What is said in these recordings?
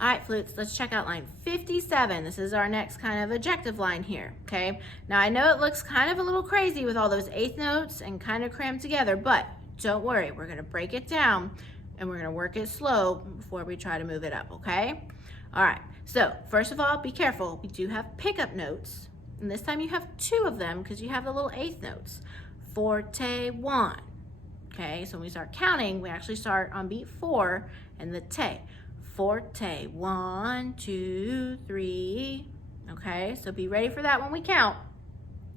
All right, flutes, let's check out line 57. This is our next kind of ejective line here, okay? Now, I know it looks kind of a little crazy with all those eighth notes and kind of crammed together, but don't worry, we're gonna break it down and we're gonna work it slow before we try to move it up, okay? All right, so first of all, be careful. We do have pickup notes, and this time you have 2 of them because you have the little eighth notes. Forte, 1. Okay, so when we start counting, we actually start on beat 4 and the te. Forte, 1, 2, 3. Okay, so be ready for that when we count.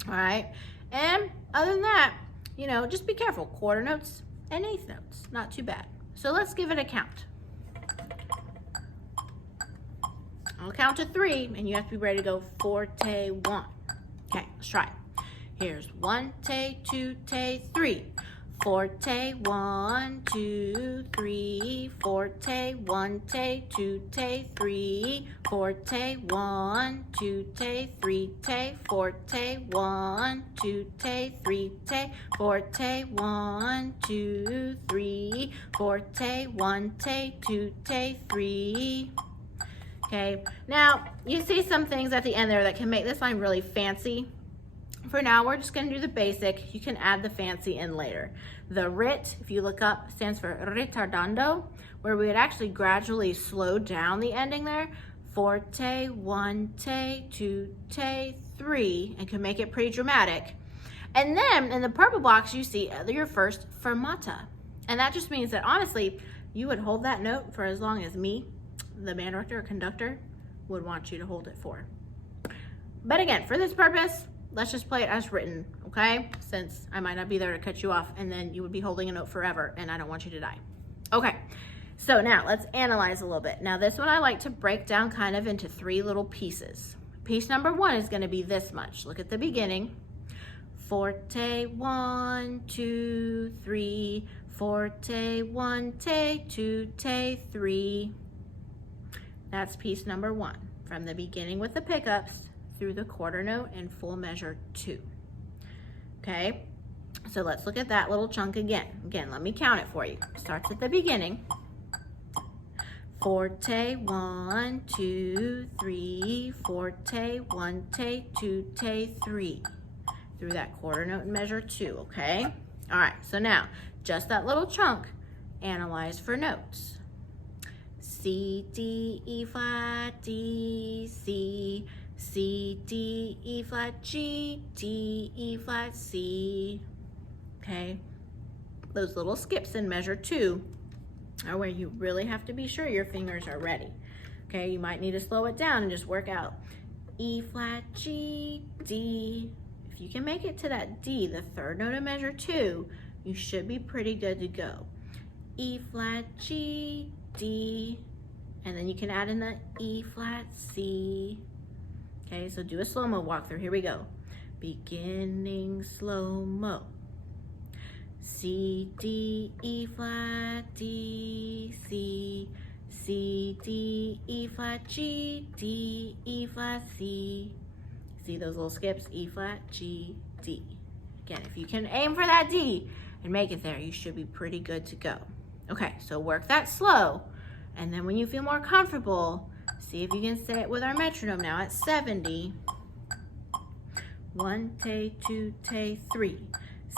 All right, and other than that, you know, just be careful. Quarter notes and eighth notes, not too bad. So let's give it a count. I'll count to 3, and you have to be ready to go forte, 1. Okay, let's try it. Here's 1, te, 2, te, 3. Forte, 1, 2, 3. Forte, 1, te, 2, te, 3. Forte, 1, 2, te, 3, te. Forte, 1, 2, te, 3, te. Forte, 1, 2, 3. Forte, 1, te, 2, te, 3. Okay, now you see some things at the end there that can make this line really fancy. For now, we're just gonna do the basic. You can add the fancy in later. The rit, if you look up, stands for retardando, where we would actually gradually slow down the ending there. Forte, 1, te, 2, te, 3, and can make it pretty dramatic. And then in the purple box, you see your first fermata. And that just means that honestly, you would hold that note for as long as me, the band director or conductor, would want you to hold it for. But again, for this purpose, let's just play it as written, okay? Since I might not be there to cut you off and then you would be holding a note forever and I don't want you to die. Okay, so now let's analyze a little bit. Now this one I like to break down kind of into 3 little pieces. Piece number 1 is gonna be this much. Look at the beginning. Forte, 1, 2, 3. Forte, 1, te, 2, te, 3. That's piece number 1, from the beginning with the pickups through the quarter note and full measure 2. Okay, so let's look at that little chunk again. Again, let me count it for you. Starts at the beginning. Forte, 1, 2, 3. Forte, 1, te, 2, te, 3. Through that quarter note and measure 2, okay? All right, so now, just that little chunk, analyze for notes. C, D, E flat, D, C, C, D, E flat, G, D, E flat, C. Okay, those little skips in measure 2 are where you really have to be sure your fingers are ready. Okay, you might need to slow it down and just work out E flat, G, D. If you can make it to that D, the 3rd note of measure 2, you should be pretty good to go. E flat, G, D, and then you can add in the E flat, C. Okay, so do a slow-mo walkthrough. Here we go. Beginning slow-mo. C, D, E flat, D, C, C, D, E flat, G, D, E flat, C. See those little skips? E flat, G, D. Again, if you can aim for that D and make it there, you should be pretty good to go. Okay, so work that slow, and then when you feel more comfortable, see if you can say it with our metronome now at 70. 1, te, 2, te, 3.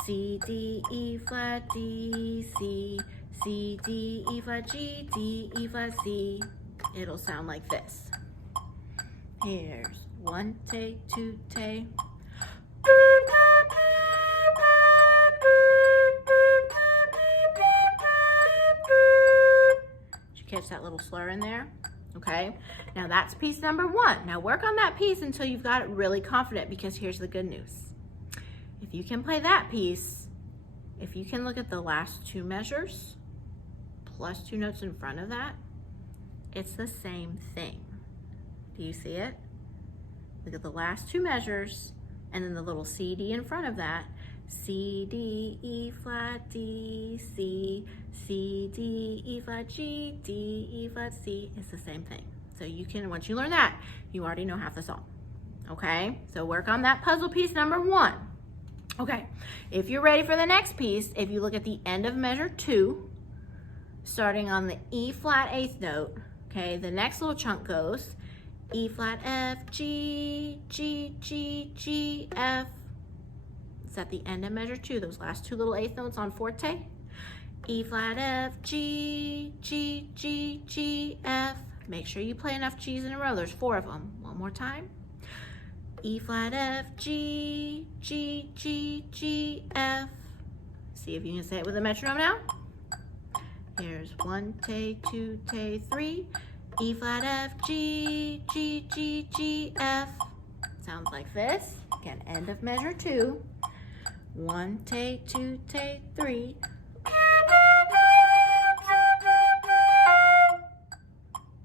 C, D, E flat, D, C, C, D, E flat, G, D, E flat, C. It'll sound like this. Here's 1, te, 2, te. Did you catch that little slur in there? Okay, now that's piece number 1. Now work on that piece until you've got it really confident, because here's the good news. If you can play that piece, if you can look at the last 2 measures, plus 2 notes in front of that, it's the same thing. Do you see it? Look at the last 2 measures, and then the little C, D in front of that. C, D, E flat, D, C, C, D, E flat, G, D, E flat, C. It's the same thing. So you can, once you learn that, you already know half the song. Okay, so work on that puzzle piece number 1. Okay, if you're ready for the next piece, if you look at the end of measure 2, starting on the E flat 8th note, Okay, the next little chunk goes E flat, F, G, G, G, G, F. It's at the end of measure 2, those last 2 little eighth notes on forte. E flat, F, G, G, G, G, F. Make sure you play enough G's in a row. There's 4 of them. One more time. E flat, F, G, G, G, G, F. See if you can say it with a metronome now. Here's 1 tay, 2 tay, 3. E flat, F, G, G, G, G, F. Sounds like this. Again, end of measure 2. 1 tay, 2 tay, 3.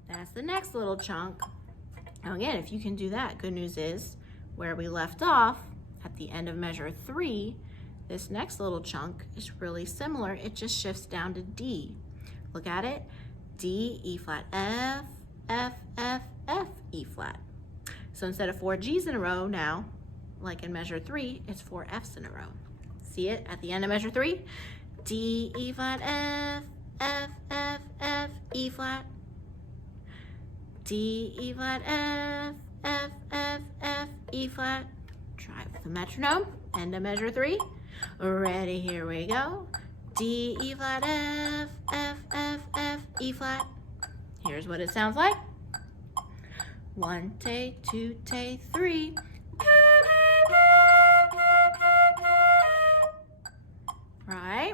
That's the next little chunk. Now again, if you can do that, good news is where we left off at the end of measure 3, this next little chunk is really similar. It just shifts down to D. Look at it. D, E flat, F, F, F, F, E flat. So instead of 4 G's in a row now, like in measure 3, it's 4 F's in a row. See it at the end of measure 3? D, E flat, F, F, F, F, E flat. D, E flat, F, F, F, F, E flat. Try it with the metronome. End of measure 3. Ready, here we go. D, E flat, F, F, F, F, E flat. Here's what it sounds like. 1 tay, 2 tay, 3. Right?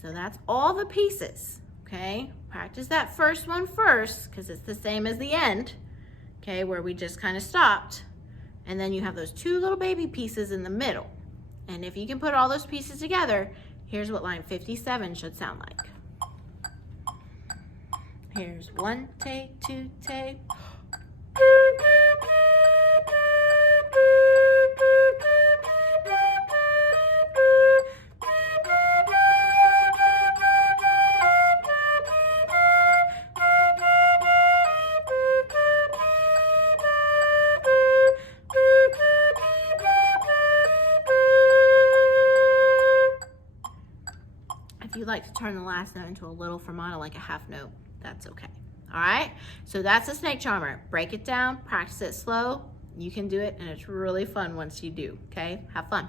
So that's all the pieces, okay? Practice that first one first because it's the same as the end, okay, where we just kind of stopped. And then you have those 2 little baby pieces in the middle. And if you can put all those pieces together, here's what line 57 should sound like. Here's 1 tay, 2 tay. If you'd like to turn the last note into a little fermata, like a half note, that's okay. All right, so that's a snake charmer. Break it down, practice it slow. You can do it, and it's really fun once you do, okay? Have fun.